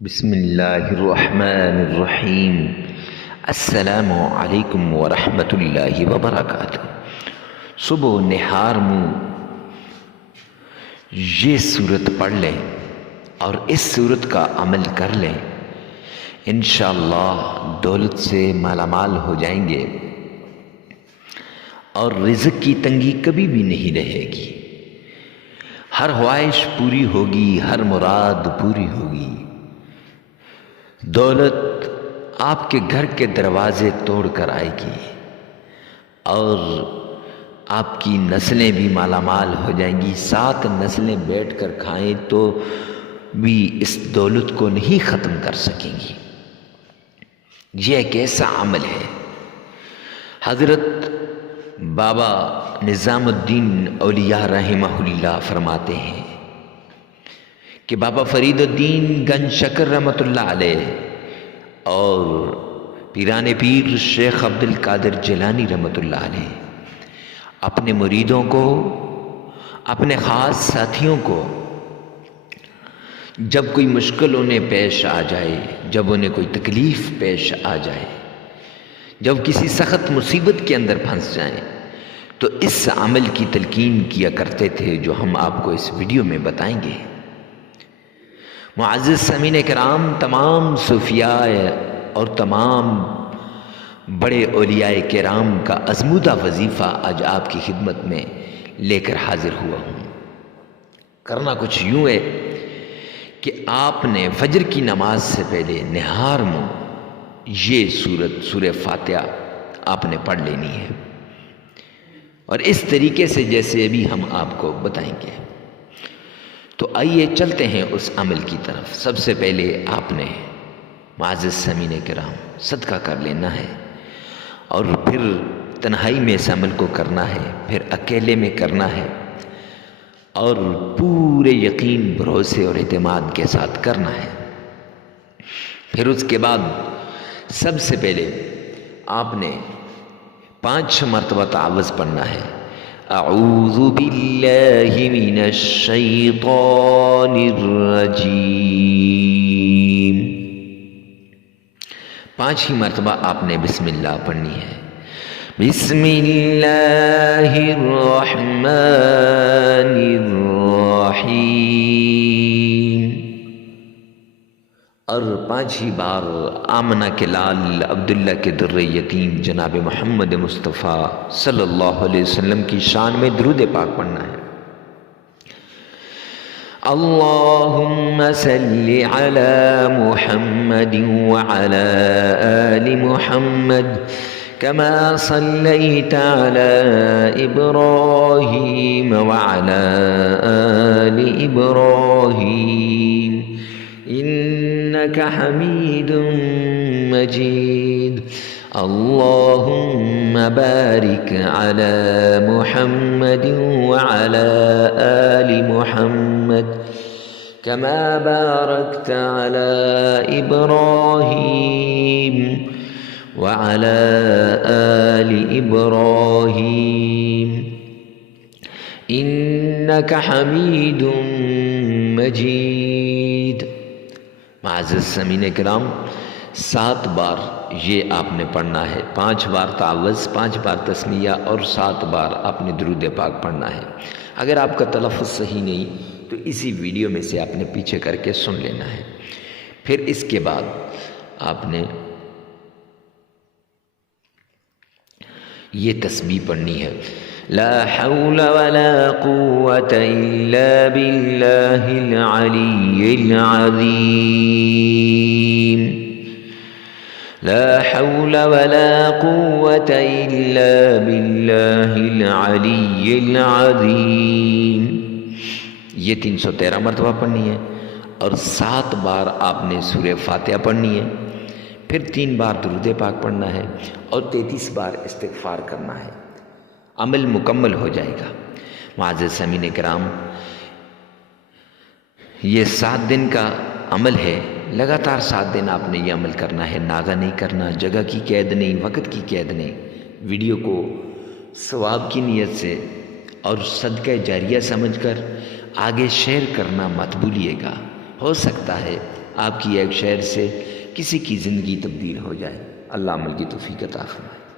بسم اللہ الرحمن الرحیم۔ السلام علیکم ورحمۃ اللہ وبرکاتہ۔ صبح نہار منہ یہ صورت پڑھ لیں اور اس صورت کا عمل کر لیں، انشاءاللہ دولت سے مالا مال ہو جائیں گے اور رزق کی تنگی کبھی بھی نہیں رہے گی۔ ہر خواہش پوری ہوگی، ہر مراد پوری ہوگی۔ دولت آپ کے گھر کے دروازے توڑ کر آئے گی اور آپ کی نسلیں بھی مالا مال ہو جائیں گی۔ 7 نسلیں بیٹھ کر کھائیں تو بھی اس دولت کو نہیں ختم کر سکیں گی۔ یہ ایک ایسا عمل ہے۔ حضرت بابا نظام الدین اولیاء رحمہ اللہ فرماتے ہیں کہ بابا فرید الدین گنج شکر رحمۃ اللہ علیہ اور پیران پیر شیخ عبد القادر جیلانی رحمۃ اللہ علیہ اپنے مریدوں کو، اپنے خاص ساتھیوں کو جب کوئی مشکل انہیں پیش آ جائے، جب انہیں کوئی تکلیف پیش آ جائے، جب کسی سخت مصیبت کے اندر پھنس جائیں تو اس عمل کی تلقین کیا کرتے تھے جو ہم آپ کو اس ویڈیو میں بتائیں گے۔ معزز سامعین کرام، تمام صوفیاء اور تمام بڑے اولیاء کرام کا ازمودہ وظیفہ آج آپ کی خدمت میں لے کر حاضر ہوا ہوں۔ کرنا کچھ یوں ہے کہ آپ نے فجر کی نماز سے پہلے نہار منہ یہ سورہ فاتحہ آپ نے پڑھ لینی ہے، اور اس طریقے سے جیسے ابھی ہم آپ کو بتائیں گے۔ تو آئیے چلتے ہیں اس عمل کی طرف۔ سب سے پہلے آپ نے معزز سامعین کرام صدقہ کر لینا ہے، اور پھر تنہائی میں اس عمل کو کرنا ہے، پھر اکیلے میں کرنا ہے، اور پورے یقین، بھروسے اور اعتماد کے ساتھ کرنا ہے۔ پھر اس کے بعد سب سے پہلے آپ نے 5 مرتبہ تعوذ پڑھنا ہے۔ اعوذ باللہ من الشیطان الرجیم۔ 5 ہی مرتبہ آپ نے بسم اللہ پڑھنی ہے۔ بسم اللہ الرحمن الرحیم، اور 5 ہی بار آمنہ کے لال عبداللہ کے در یتیم جناب محمد مصطفیٰ صلی اللہ علیہ وسلم کی شان میں درود پاک پڑھنا ہے۔ اللہم صلی علی محمد وعلی آل محمد کما صلیت علی ابراہیم وعلی آل ابراہیم انک حمید مجید۔ اللہم بارک علی محمد وعلی آل محمد کما بارکت علی ابراہیم وعلی آل ابراہیم انک حمید مجید۔ معزز سامعین کرام، 7 بار یہ آپ نے پڑھنا ہے۔ 5 بار تعوذ، 5 بار تسمیہ اور 7 بار آپ نے درود پاک پڑھنا ہے۔ اگر آپ کا تلفظ صحیح نہیں تو اسی ویڈیو میں سے آپ نے پیچھے کر کے سن لینا ہے۔ پھر اس کے بعد آپ نے یہ تسبیح پڑھنی ہے۔ لا حول ولا قوة الا باللہ العلی العظیم۔ لا حول ولا قوة الا باللہ العلی العظیم، یہ 313 مرتبہ پڑھنی ہے، اور 7 بار آپ نے سورہ فاتحہ پڑھنی ہے، پھر 3 بار درود پاک پڑھنا ہے، اور 33 بار استغفار کرنا ہے۔ عمل مکمل ہو جائے گا۔ معزز سامعین کرام، یہ 7 دن کا عمل ہے، لگاتار 7 دن آپ نے یہ عمل کرنا ہے۔ ناغہ نہیں کرنا، جگہ کی قید نہیں، وقت کی قید نہیں۔ ویڈیو کو ثواب کی نیت سے اور صدقہ جاریہ سمجھ کر آگے شیئر کرنا مت بھولیے گا۔ ہو سکتا ہے آپ کی ایک شعر سے کسی کی زندگی تبدیل ہو جائے۔ اللہ عمل کی توفیق عطا فرمائے۔